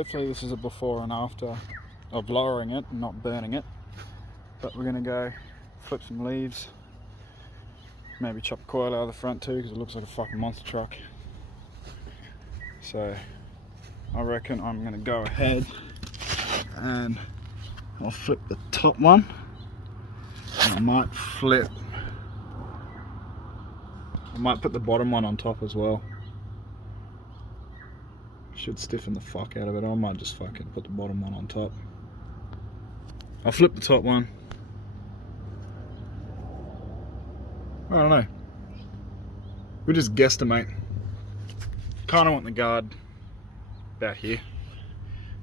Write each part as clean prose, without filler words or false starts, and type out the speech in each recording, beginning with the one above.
Hopefully this is a before and after of lowering it and not burning it. But we're gonna go flip some leaves, maybe chop a coil out of the front too, because it looks like a fucking monster truck. So I reckon I'm gonna go ahead and I'll flip the top one. And I might put the bottom one on top as well. Should stiffen the fuck out of it. I might just fucking put the bottom one on top. I'll flip the top one. I don't know. We just guesstimate. Kind of want the guard about here.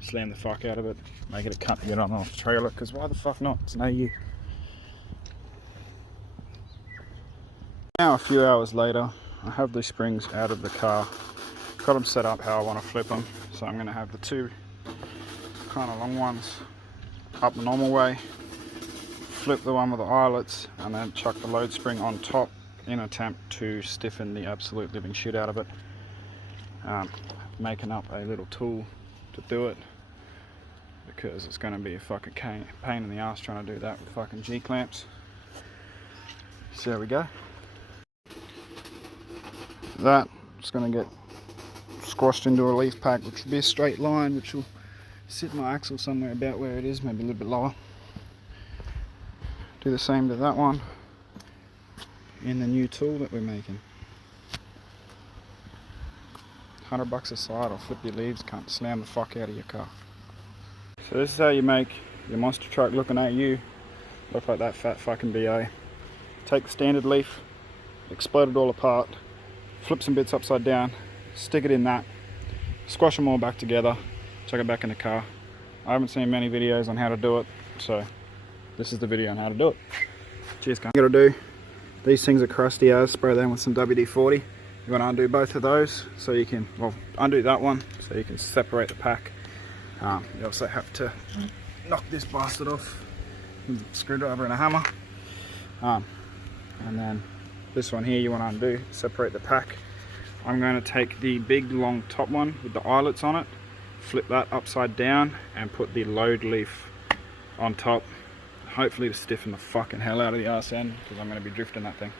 Slam the fuck out of it. Make it a cunt to get on off the trailer, because why the fuck not? It's no you. Now a few hours later, I have these springs out of the car. Got them set up how I want to flip them. So I'm going to have the two kind of long ones up the normal way, flip the one with the eyelets, and then chuck the load spring on top in an attempt to stiffen the absolute living shit out of it. Making up a little tool to do it, because it's going to be a fucking pain in the ass trying to do that with fucking G-clamps. So there we go. That is going to get squashed into a leaf pack, which will be a straight line, which will sit my axle somewhere about where it is, maybe a little bit lower. Do the same to that one in the new tool that we're making. $100 a side, I'll flip your leaves, can't slam the fuck out of your car. So this is how you make your monster truck looking at you look like that fat fucking BA. Take the standard leaf, explode it all apart, flip some bits upside down, stick it in that, squash them all back together, chuck it back in the car. I haven't seen many videos on how to do it, so this is the video on how to do it. Cheers, guys. You gotta do, these things are crusty as, spray them with some WD-40. You want to undo both of those so you can, well, undo that one so you can separate the pack. You also have to knock this bastard off with a screwdriver and a hammer. And then this one here you want to undo, separate the pack. I'm going to take the big long top one with the eyelets on it, flip that upside down and put the load leaf on top, hopefully to stiffen the fucking hell out of the arse end, because I'm going to be drifting that thing.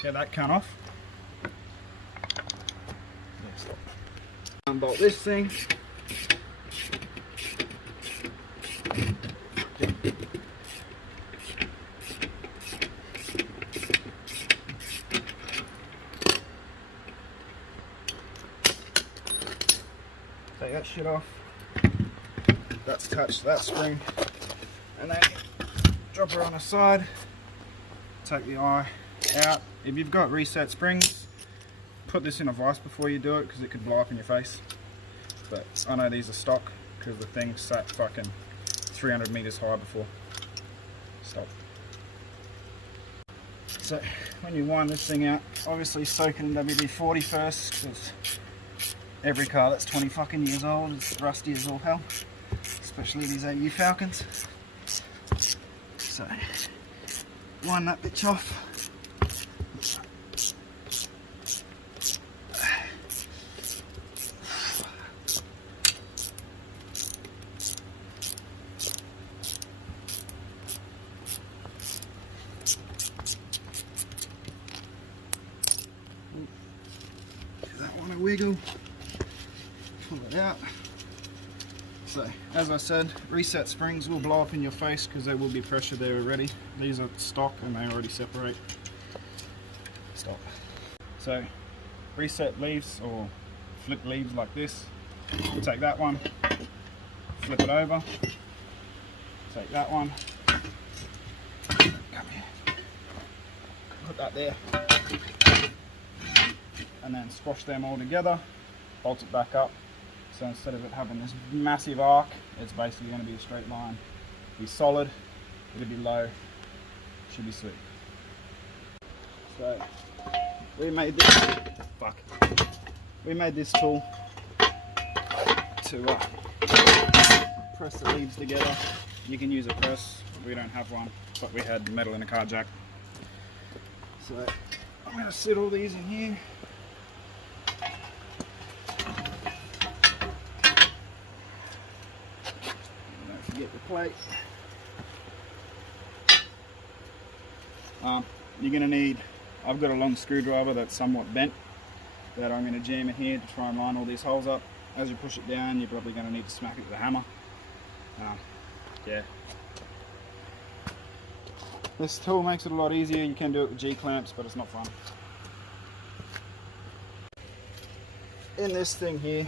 Get that cunt off. Unbolt this thing. Take that shit off. That's attached to that spring. And then drop her on the side. Take the eye out. If you've got reset springs, put this in a vise before you do it, because it could blow up in your face. But I know these are stock because the thing sat fucking 300 meters high before. Stop. So when you wind this thing out, obviously soak it in WD-40 first, because every car that's 20 fucking years old is rusty as all hell, especially these AU Falcons. So wind that bitch off. Wiggle, pull it out. So as I said, reset springs will blow up in your face because there will be pressure there already. These are stock and they already separate. Stop. So reset leaves or flip leaves like this. Take that one, flip it over, take that one, come here. Put that there. And then squash them all together, bolt it back up. So instead of it having this massive arc, it's basically going to be a straight line. Be solid, it'll be low, should be sweet. So we made this tool to press the leaves together. You can use a press, we don't have one, but we had metal in a car jack. So I'm going to sit all these in here. Don't forget the plate. You're going to need, I've got a long screwdriver that's somewhat bent that I'm going to jam in here to try and line all these holes up. As you push it down, you're probably going to need to smack it with a hammer. Yeah. This tool makes it a lot easier. You can do it with G-clamps, but it's not fun. In this thing here,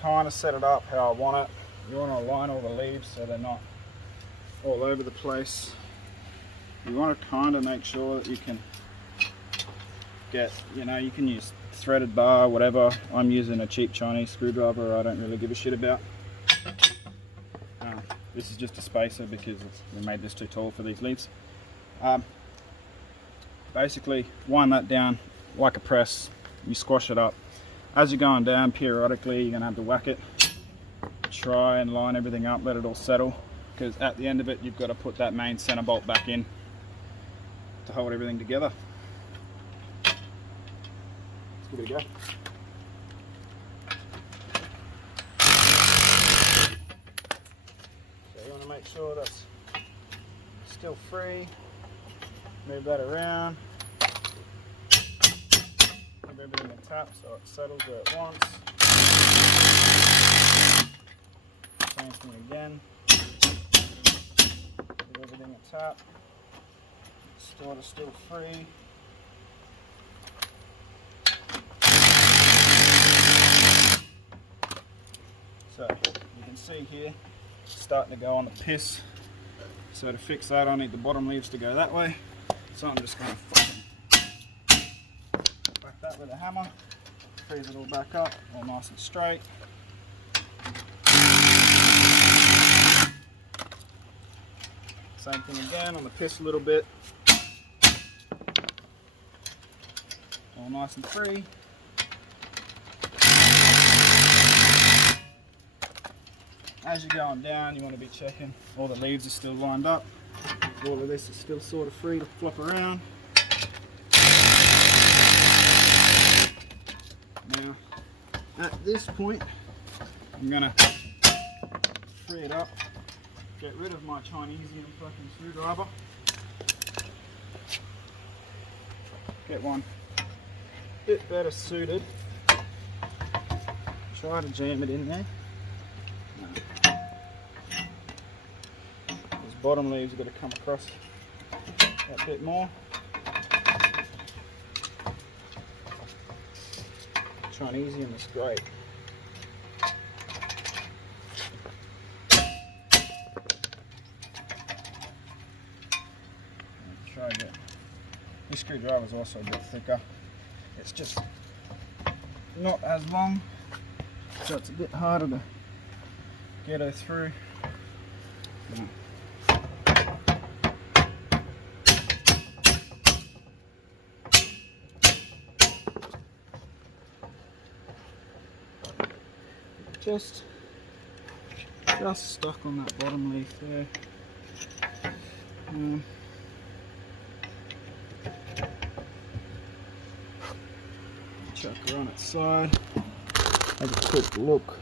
kind of set it up how I want it. You want to align all the leaves so they're not all over the place. You want to kind of make sure that you can get, you know, you can use threaded bar, whatever. I'm using a cheap Chinese screwdriver I don't really give a shit about. This is just a spacer because we made this too tall for these leaves. Basically, wind that down like a press. You squash it up. As you're going down, periodically, you're going to have to whack it. Try and line everything up, let it all settle. Because at the end of it, you've got to put that main center bolt back in to hold everything together. Let's give it a go. Make sure that's still free. Move that around. Give everything a tap so it settles where it wants. Same thing again. Give everything a tap. Sort of still free. So you can see here, starting to go on the piss. So to fix that, I need the bottom leaves to go that way. So I'm just going to fucking whack that with a hammer, freeze it all back up, all nice and straight. Same thing again on the piss a little bit. All nice and free. As you're going down, you want to be checking all the leaves are still lined up. All of this is still sort of free to flop around. Now, at this point, I'm going to free it up, get rid of my Chinesian fucking screwdriver, get one a bit better suited, try to jam it in there. Bottom leaves have got to come across that bit more. Chinesian is great. Try to get this screwdriver is also a bit thicker. It's just not as long, so it's a bit harder to get her through. Just stuck on that bottom leaf there. Chuck her on its side. Have a quick look.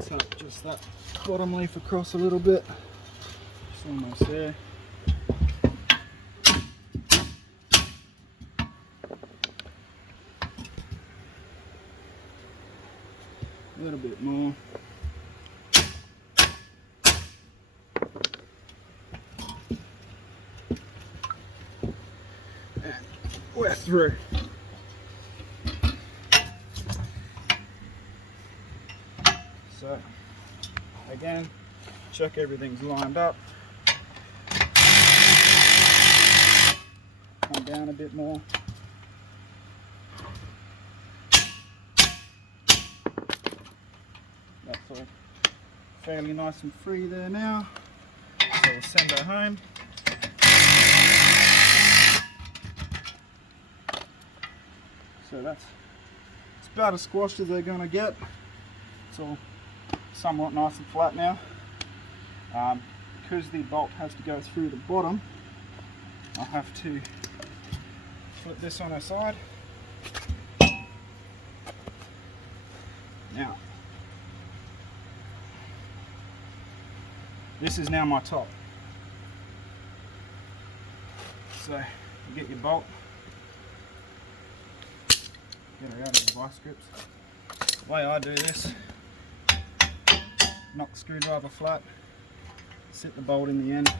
Tap just that bottom leaf across a little bit. It's almost there. A little bit more. And we're through. So again, check everything's lined up. Come down a bit more. That's all fairly nice and free there now. So we'll send her home. So it's about as squashed as they're going to get. It's all somewhat nice and flat now. Because the bolt has to go through the bottom, I'll have to flip this on her side. Now, this is now my top. So you get your bolt, get her out of the vice grips. The way I do this, knock the screwdriver flat, sit the bolt in the end,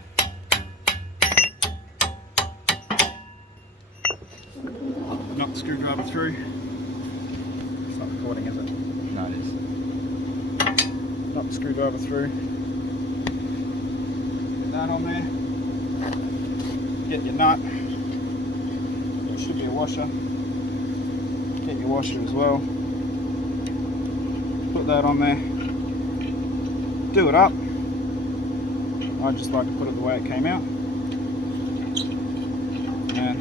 knock the screwdriver through. It's not recording, is it? No, it is. Knock the screwdriver through. Get that on there. Get your nut. There should be a washer. Get your washer as well. Put that on there. Do it up. I just like to put it the way it came out. And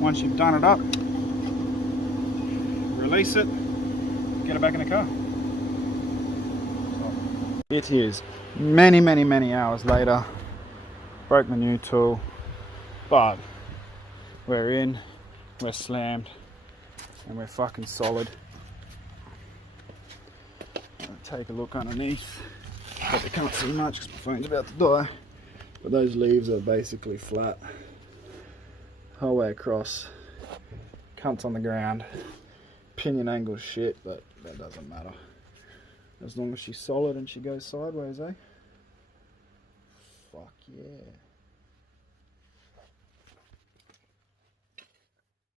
once you've done it up, release it, get it back in the car. So it is many hours later. Broke my new tool, but we're in, we're slammed, and we're fucking solid. I'll take a look underneath, but you can't see much because my phone's about to die. But those leaves are basically flat, whole way across. Cunts on the ground. Pinion angle shit, but that doesn't matter. As long as she's solid and she goes sideways, eh? Fuck yeah.